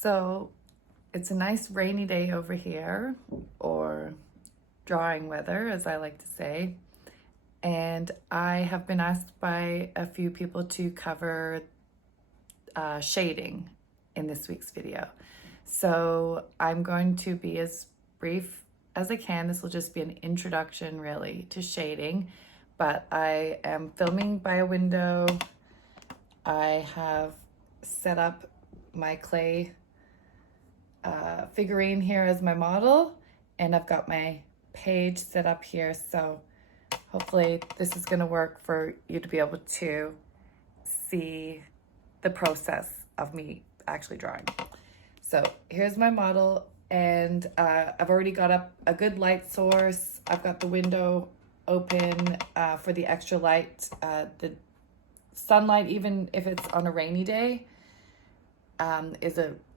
So it's a nice rainy day over here, or drawing weather, as I like to say. And I have been asked by a few people to cover shading in this week's video. So I'm going to be as brief as I can. This will just be an introduction really to shading, but I am filming by a window. I have set up my clay figurine here as my model, and I've got my page set up here, so hopefully this is going to work for you to be able to see the process of me actually drawing. So here's my model, and I've already got up a good light source. I've got the window open for the extra light. The sunlight, even if it's on a rainy day,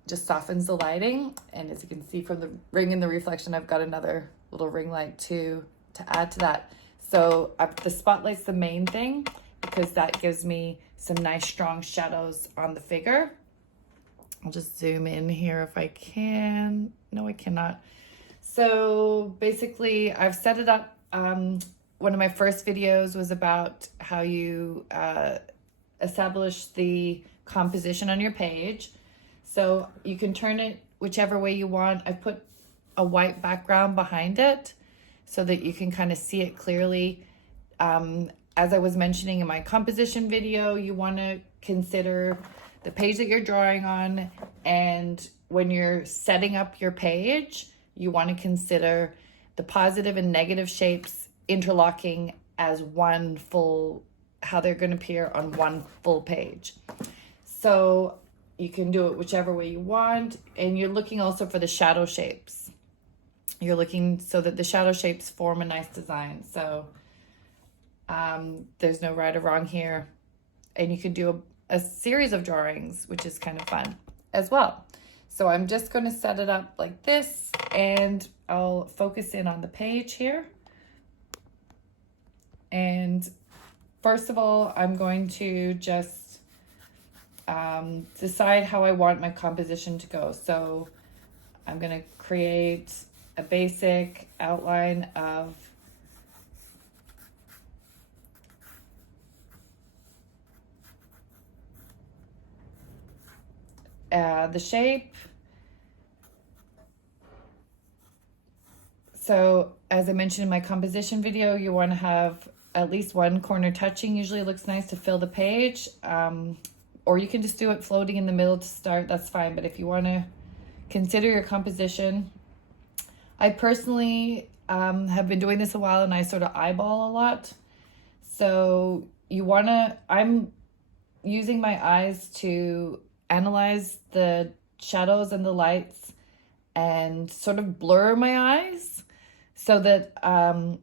just softens the lighting. And as you can see from the ring and the reflection, I've got another little ring light to add to that. So the spotlight's the main thing, because that gives me some nice strong shadows on the figure. I'll just zoom in here if I can. No, I cannot. So basically I've set it up. One of my first videos was about how you establish the composition on your page. So you can turn it whichever way you want. I put a white background behind it so that you can kind of see it clearly. As I was mentioning in my composition video, you want to consider the page that you're drawing on, and when you're setting up your page, you want to consider the positive and negative shapes interlocking as one full, how they're going to appear on one full page. So you can do it whichever way you want, and you're looking also for the shadow shapes. You're looking so that the shadow shapes form a nice design. So there's no right or wrong here. And you can do a series of drawings, which is kind of fun as well. So I'm just going to set it up like this, and I'll focus in on the page here. And first of all, I'm going to just decide how I want my composition to go. So I'm going to create a basic outline of the shape. So as I mentioned in my composition video, you want to have at least one corner touching. Usually it looks nice to fill the page, or you can just do it floating in the middle to start. That's fine. But if you want to consider your composition, I personally have been doing this a while, and I sort of eyeball a lot. So I'm using my eyes to analyze the shadows and the lights and sort of blur my eyes so that, I'm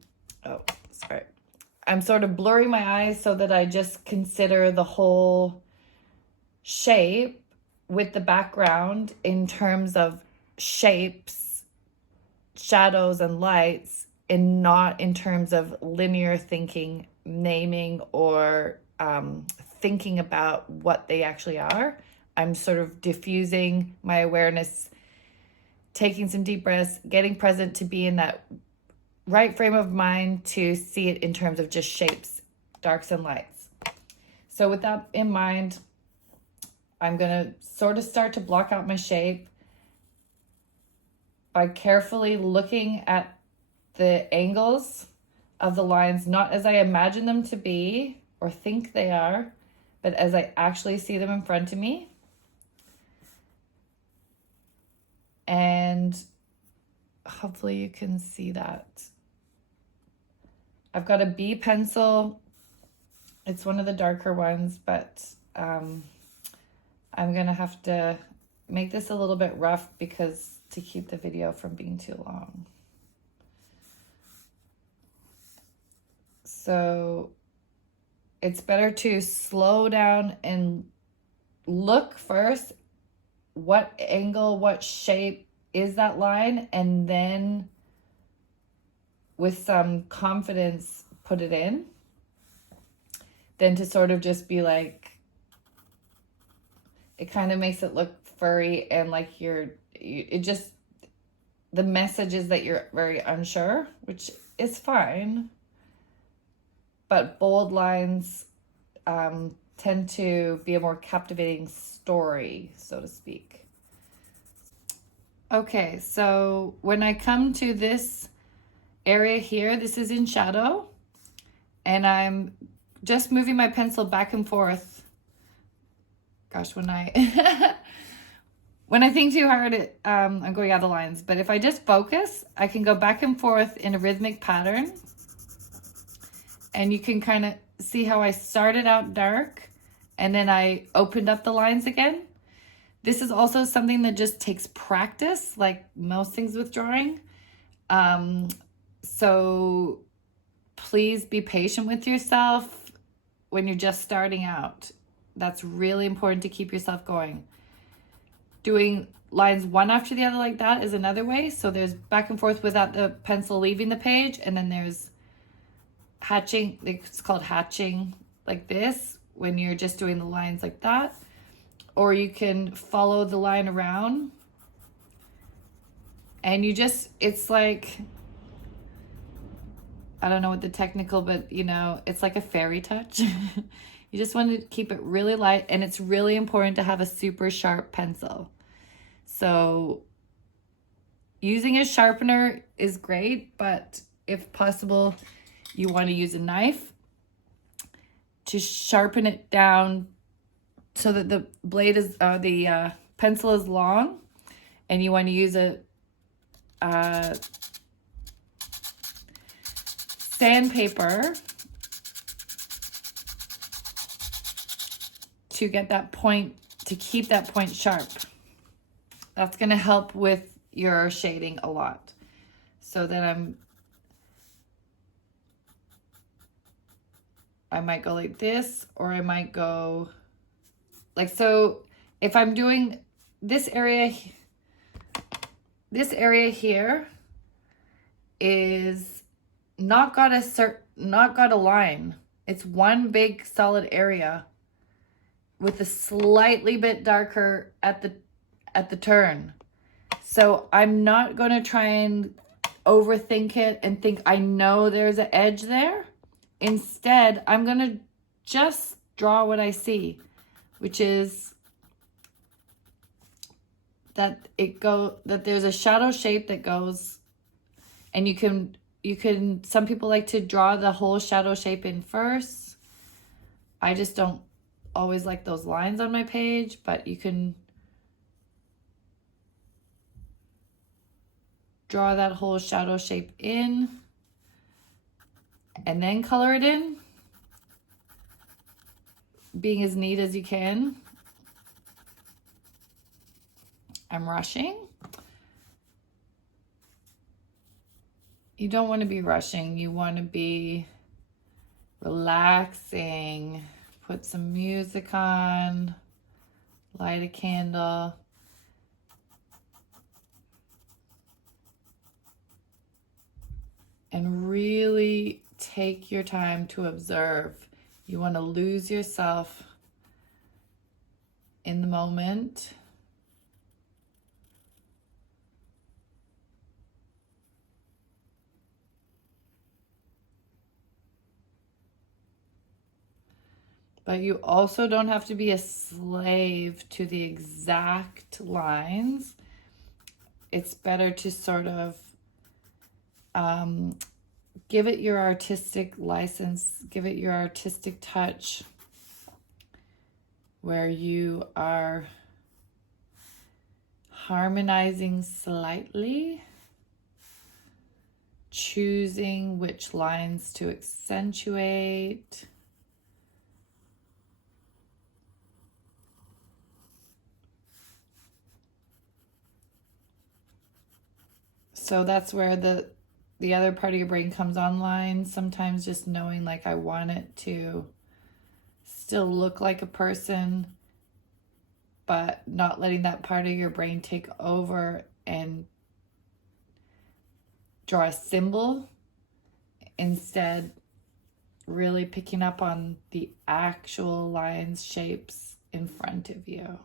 sort of blurring my eyes so that I just consider the whole shape with the background in terms of shapes, shadows, and lights, and not in terms of linear thinking, naming, or thinking about what they actually are. I'm sort of diffusing my awareness, taking some deep breaths, getting present to be in that right frame of mind to see it in terms of just shapes, darks and lights. So with that in mind, I'm going to sort of start to block out my shape by carefully looking at the angles of the lines, not as I imagine them to be or think they are, but as I actually see them in front of me. And hopefully you can see that. I've got a B pencil. It's one of the darker ones, but I'm going to have to make this a little bit rough because to keep the video from being too long. So it's better to slow down and look first. What angle, what shape is that line? And then with some confidence, put it in. Then to sort of just be like, it kind of makes it look furry and like it just, the message is that you're very unsure, which is fine. But bold lines tend to be a more captivating story, so to speak. Okay, so when I come to this area here, this is in shadow, and I'm just moving my pencil back and forth. Gosh, when I when I think too hard, I'm going out of lines. But if I just focus, I can go back and forth in a rhythmic pattern. And you can kind of see how I started out dark and then I opened up the lines again. This is also something that just takes practice, like most things with drawing. So please be patient with yourself when you're just starting out. That's really important to keep yourself going. Doing lines one after the other like that is another way. So there's back and forth without the pencil leaving the page, and then there's hatching. It's called hatching like this when you're just doing the lines like that. Or you can follow the line around and you just, it's like, I don't know what the technical, but you know, it's like a fairy touch. You just want to keep it really light, and it's really important to have a super sharp pencil. So using a sharpener is great, but if possible, you want to use a knife to sharpen it down so that the blade is, the pencil is long, and you want to use a sandpaper to get that point, to keep that point sharp. That's going to help with your shading a lot. So then I might go like this, or I might go like so. If I'm doing this area here is not got a line. It's one big solid area with a slightly bit darker at the turn. So I'm not going to try and overthink it and think I know there's an edge there. Instead, I'm going to just draw what I see, which is that there's a shadow shape that goes, and you can, some people like to draw the whole shadow shape in first. I just don't always like those lines on my page, but you can draw that whole shadow shape in and then color it in, being as neat as you can. I'm rushing. You don't want to be rushing. You want to be relaxing. Put some music on, light a candle. And really take your time to observe. You want to lose yourself in the moment. But you also don't have to be a slave to the exact lines. It's better to sort of give it your artistic license, give it your artistic touch, where you are harmonizing slightly, choosing which lines to accentuate. So that's where the other part of your brain comes online. Sometimes just knowing, like, I want it to still look like a person, but not letting that part of your brain take over and draw a symbol. Instead, really picking up on the actual lines, shapes in front of you.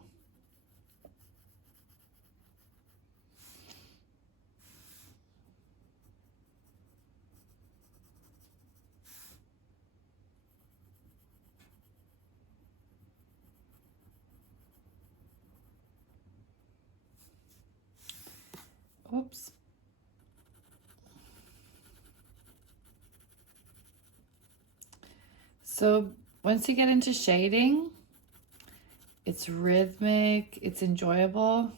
Oops. So once you get into shading, it's rhythmic, it's enjoyable.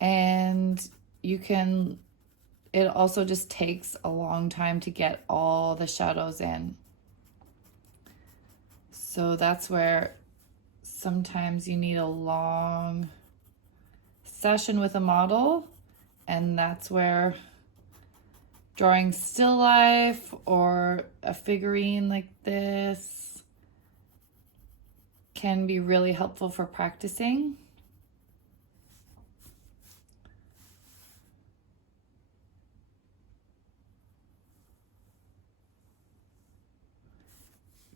And it also just takes a long time to get all the shadows in. So that's where sometimes you need a long session with a model, and that's where drawing still life or a figurine like this can be really helpful for practicing.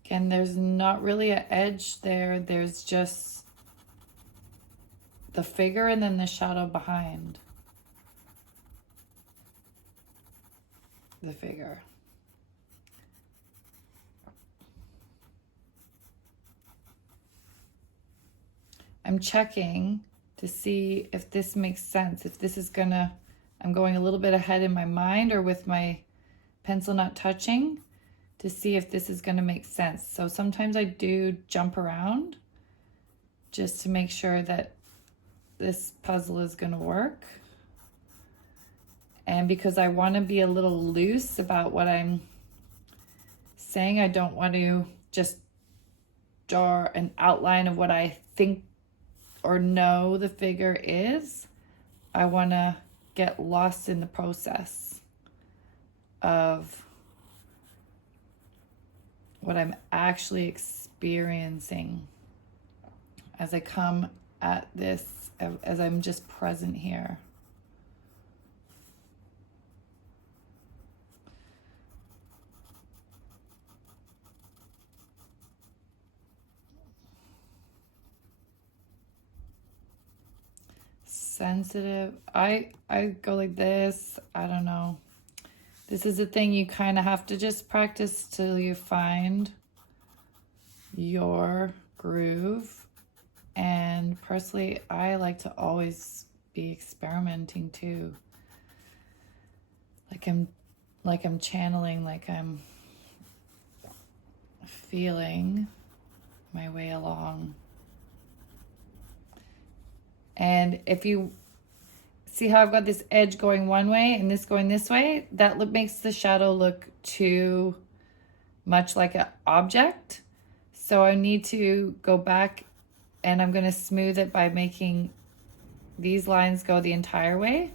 Again, there's not really an edge there. There's just the figure and then the shadow behind the figure. I'm checking to see if this makes sense, if this is gonna, I'm going a little bit ahead in my mind or with my pencil not touching to see if this is gonna make sense. So sometimes I do jump around just to make sure that this puzzle is gonna work. And because I want to be a little loose about what I'm saying, I don't want to just draw an outline of what I think or know the figure is. I want to get lost in the process of what I'm actually experiencing as I come at this, as I'm just present here. Sensitive. I go like this. I don't know. This is a thing you kind of have to just practice till you find your groove. And personally, I like to always be experimenting too. Like I'm channeling, like I'm feeling my way along. And if you see how I've got this edge going one way and this going this way, that makes the shadow look too much like an object. So I need to go back and I'm going to smooth it by making these lines go the entire way.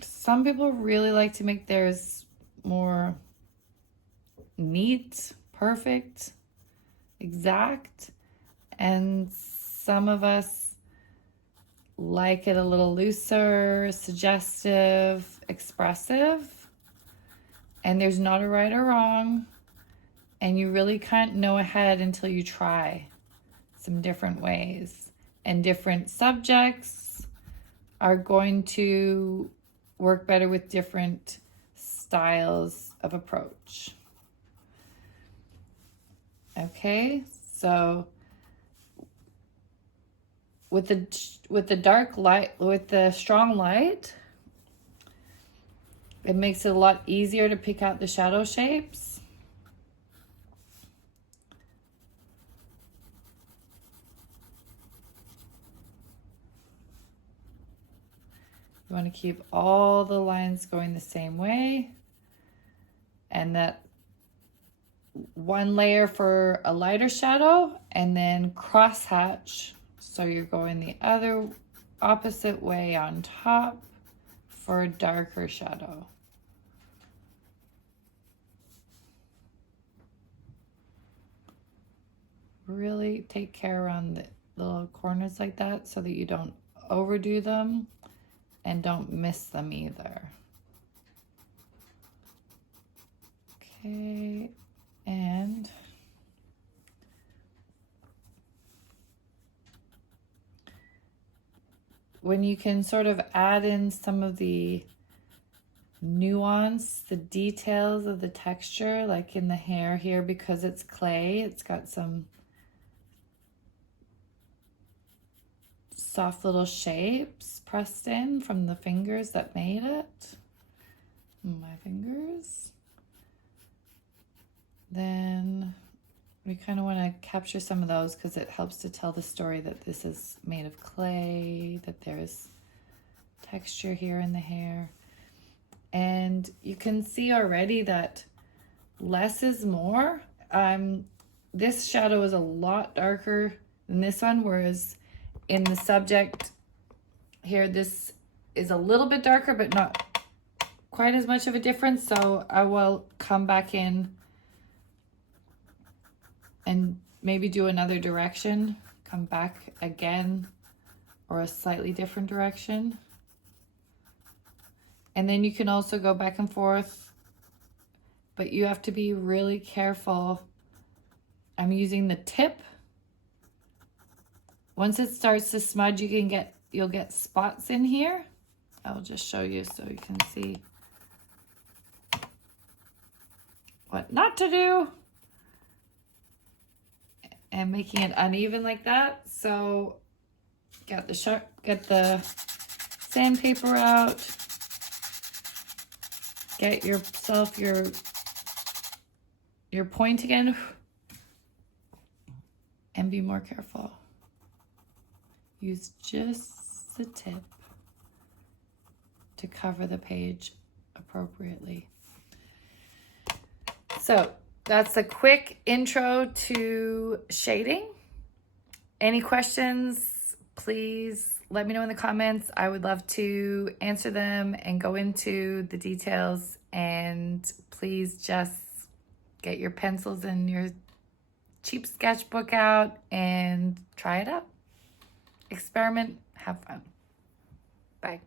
Some people really like to make theirs more neat, perfect, exact, and some of us like it a little looser, suggestive, expressive, and there's not a right or wrong, and you really can't know ahead until you try some different ways, and different subjects are going to work better with different styles of approach. Okay, so with the dark light, with the strong light, it makes it a lot easier to pick out the shadow shapes. You want to keep all the lines going the same way, and that one layer for a lighter shadow and then cross hatch, so you're going the other opposite way on top for a darker shadow. Really take care around the little corners like that so that you don't overdo them and don't miss them either. Okay, and when you can sort of add in some of the nuance the details of the texture, like in the hair here, because it's clay, it's got some soft little shapes pressed in from the fingers that made it. My fingers. Then we kind of want to capture some of those because it helps to tell the story that this is made of clay, that there's texture here in the hair. And you can see already that less is more. This shadow is a lot darker than this one, whereas in the subject here, this is a little bit darker, but not quite as much of a difference. So I will come back in and maybe do another direction, come back again, or a slightly different direction. And then you can also go back and forth, but you have to be really careful. I'm using the tip. Once it starts to smudge, you'll get spots in here. I'll just show you so you can see what not to do. And making it uneven like that. So get the sandpaper out. Get yourself your point again, and be more careful. Use just the tip to cover the page appropriately. So that's a quick intro to shading. Any questions, please let me know in the comments. I would love to answer them and go into the details. And please just get your pencils and your cheap sketchbook out and try it out. Experiment, have fun. Bye.